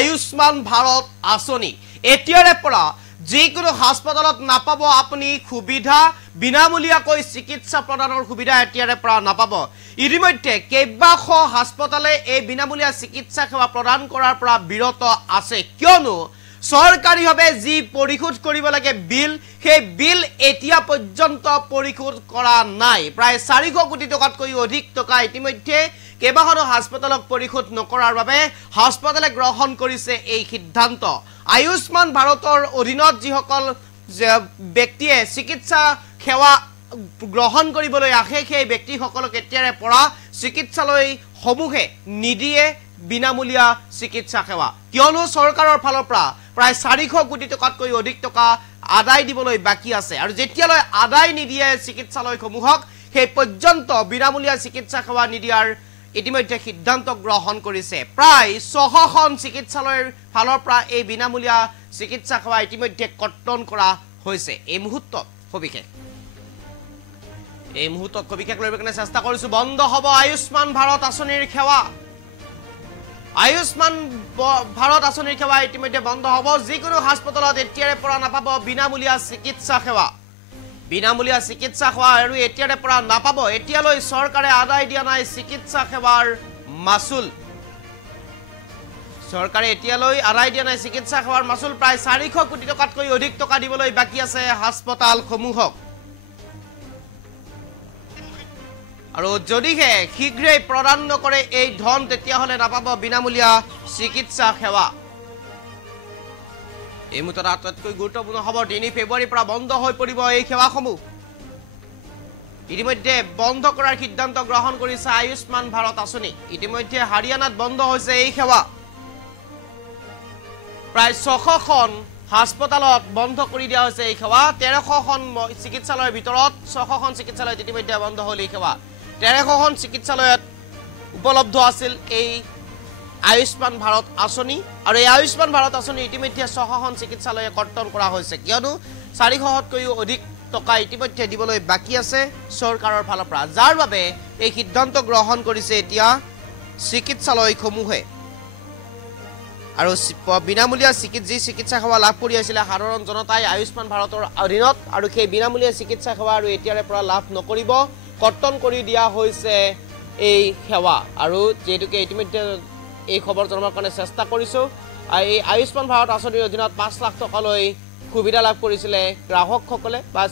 আয়ুষ্মান ভাৰত আঁচনি এতিয়াৰে পৰা যিকোনো হাস্পতালত নাপাব আপুনি সুবিধা বিনামূলীয়াকৈ চিকিৎসা প্ৰদানৰ সুবিধা এতিয়াৰে পৰা নাপাব ইতিমধ্যে কেইবাশ হাস্পতালে এই বিনামূলীয়া চিকিৎসা সেৱা প্ৰদান কৰাৰ পৰা বিৰত আছে কিয়নো সৰকাৰীভাৱে যি পৰিশোধ কৰিব লাগে বিল সেই বিল এতিয়া পৰ্যন্ত পৰিশোধ কৰা নাই প্ৰায় 400 কোটি টকাতকৈ অধিক টকা ইতিমধ্যে কেইবাখনো হাস্পতালক পৰিশোধ নকৰাৰ বাবে হাস্পতালে গ্ৰহণ কৰিছে এই সিদ্ধান্ত আয়ুষ্মান ভাৰতৰ অধীনত যিসকল ব্যক্তিয়ে চিকিৎসা সেৱা গ্ৰহণ কৰিবলৈ আহে সেই ব্যক্তিসকলক এতিয়াৰে পৰা চিকিৎসালয় সমূহে নিদিয়ে বিনামূলীয়া চিকিৎসা সেৱা কিয়নো চৰকাৰৰ ফালৰ পৰা প্ৰায় 400 কোটি টকাতকৈ অধিক টকা আদায় দিবলৈ বাকি আছে আৰু যেতিয়ালৈ আদায় নিদিয়ে চিকিৎসালয়সমূহক সেই পৰ্যন্ত বিনামূলীয়া চিকিৎসা সেৱা নিদিয়াৰ ইতিমধ্যে সিদ্ধান্ত গ্ৰহণ কৰিছে প্ৰায় 600খন চিকিৎসালয়ৰ ফালৰ পৰা এই বিনামূলীয়া চিকিৎসা সেৱা ইতিমধ্যে কৰ্তন কৰা হৈছে এই মুহূৰ্তত সবিশেষ লৈ কাৰণে চেষ্টা কৰিছো বন্ধ হ'ব আয়ুষ্মান ভাৰত আঁচনিৰ সেৱা আয়ুষ্মান ভাৰত আঁচনিৰ সেৱা ইতিমধ্যে বন্ধ হ'ব যিকোনো হাস্পতালত এতিয়াৰে পৰা নাপাব বিনামূলীয়া চিকিৎসা সেৱা আৰু এতিয়াৰে পৰা নাপাব এতিয়ালৈ চৰকাৰে আদায় দিয়া নাই চিকিৎসা সেৱাৰ মাচুল প্ৰায় 400 কোটি টকাতকৈ অধিক টকা দিবলৈ বাকি আছে হাস্পতালসমূহক আৰু যদিহে শীঘ্ৰেই প্ৰদান নকৰে এই ধন তেতিয়াহ'লে নাপাব বিনামূলীয়া চিকিৎসা সেৱা এই মুহূৰ্তত আটাইতকৈ গুৰুত্বপূৰ্ণ খবৰ 3 ফেব্ৰুৱাৰীৰ পৰা বন্ধ হৈ পৰিব এই সেৱাসমূহ ইতিমধ্যে বন্ধ কৰাৰ সিদ্ধান্ত গ্ৰহণ কৰিছে আয়ুষ্মান ভাৰত আঁচনি ইতিমধ্যে হাৰিয়ানাত বন্ধ হৈছে এই সেৱা প্ৰায় 600খন হাস্পতালত বন্ধ কৰি দিয়া হৈছে এই সেৱা 1300খন চিকিৎসালয়ৰ ভিতৰত 600খন চিকিৎসালয়ত ইতিমধ্যে বন্ধ হ'ল এই সেৱা 1300খন চিকিৎসালয়ত উপলব্ধ আছিল এই আয়ুষ্মান ভাৰত আঁচনি আৰু এই আয়ুষ্মান ভাৰত আঁচনি ইতিমধ্যে 600খন চিকিৎসালয়ে কৰ্তন কৰা হৈছে কিয়নো 400তকৈও অধিক টকা ইতিমধ্যে দিবলৈ বাকি আছে চৰকাৰৰ ফালৰ পৰা যাৰ বাবে এই সিদ্ধান্ত গ্ৰহণ কৰিছে এতিয়া চিকিৎসালয়সমূহে আৰু বিনামূলীয়া চিকিৎসা সেৱা লাভ কৰি আছিল সাধাৰণ জনতাই আয়ুষ্মান ভাৰতৰ অধীনত আৰু সেই বিনামূলীয়া চিকিৎসা সেৱা আৰু এতিয়াৰে পৰা লাভ নকৰিব কৰ্তন কৰি দিয়া হৈছে এই সেৱা আৰু যেহেতুকে ইতিমধ্যে এই খবৰ জনাবৰ কাৰণে চেষ্টা কৰিছো এই আয়ুষ্মান ভাৰত আঁচনিৰ অধীনত 5 লাখ টকালৈ সুবিধা লাভ কৰিছিলে গ্ৰাহকসকলে বা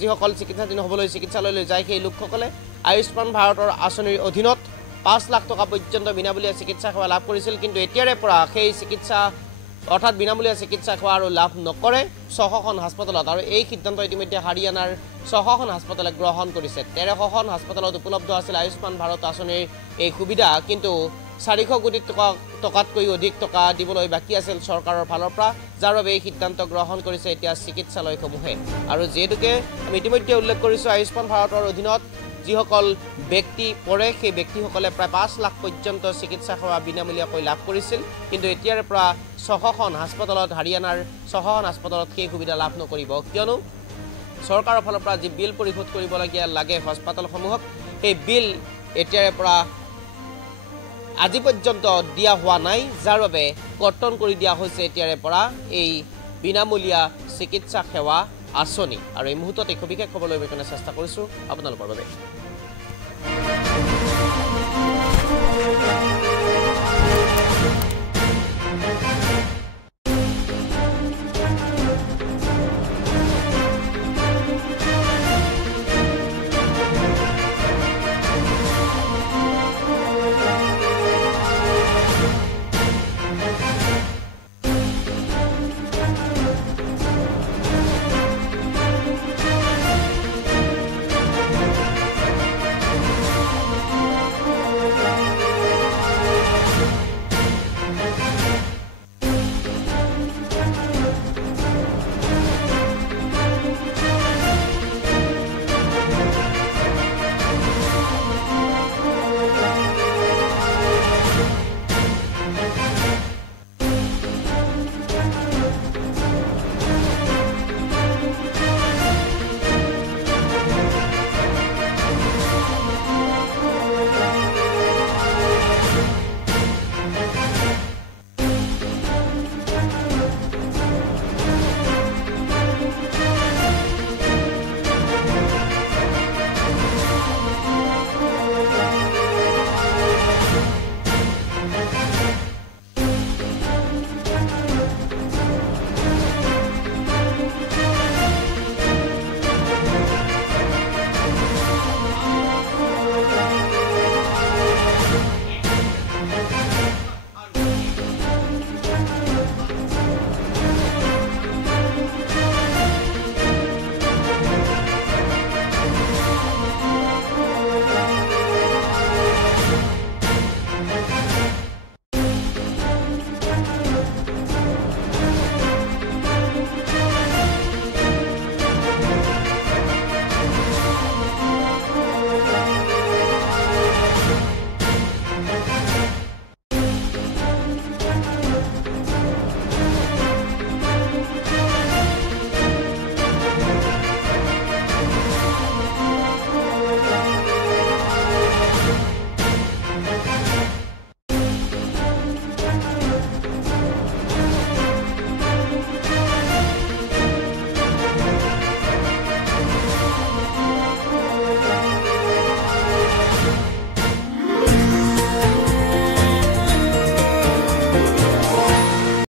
যিসকল চিকিৎসাধীন হ'বলৈ চিকিৎসালয়লৈ যায় সেই লোকসকলে আয়ুষ্মান ভাৰতৰ আঁচনিৰ অধীনত 5 লাখ টকা পৰ্যন্ত বিনামূলীয়া চিকিৎসা সেৱা লাভ কৰিছিল কিন্তু এতিয়াৰে পৰা সেই চিকিৎসা অৰ্থাৎ বিনামূলীয়া চিকিৎসা সেৱা আৰু লাভ নকৰে 600খন হাস্পতালত আৰু এই সিদ্ধান্ত ইতিমধ্যে হাৰিয়ানাৰ 600খন হাস্পতালে গ্ৰহণ কৰিছে 1300খন হাস্পতালত উপলব্ধ আছিল আয়ুষ্মান ভাৰত আঁচনিৰ এই সুবিধা কিন্তু 400 কোটি টকাতকৈ অধিক টকা দিবলৈ বাকি আছিল চৰকাৰৰ ফালৰ পৰা যাৰ বাবে এই সিদ্ধান্ত গ্ৰহণ কৰিছে এতিয়া চিকিৎসালয়সমূহে আৰু যেহেতুকে আমি ইতিমধ্যে উল্লেখ কৰিছো আয়ুষ্মান ভাৰতৰ অধীনত যিসকল ব্যক্তি পৰে সেই ব্যক্তিসকলে প্ৰায় 5 লাখ পৰ্যন্ত চিকিৎসা সেৱা বিনামূলীয়াকৈ লাভ কৰিছিল কিন্তু এতিয়াৰ পৰা 600খন হাস্পতালত হাৰিয়ানাৰ 600খন হাস্পতালত সেই সুবিধা লাভ নকৰিব কিয়নো চৰকাৰৰ ফালৰ পৰা যি বিল পৰিশোধ কৰিবলগীয়া লাগে হাস্পতালসমূহক সেই বিল এতিয়াৰ পৰা আজি পৰ্যন্ত দিয়া হোৱা নাই যাৰ বাবে কৰ্তন কৰি দিয়া হৈছে এতিয়াৰে পৰা এই বিনামূলীয়া চিকিৎসা সেৱা আঁচনি আৰু এই মুহূৰ্তত এই বিশেষ খবৰ লৈ কাৰণে চেষ্টা কৰিছো আপোনালোকৰ বাবে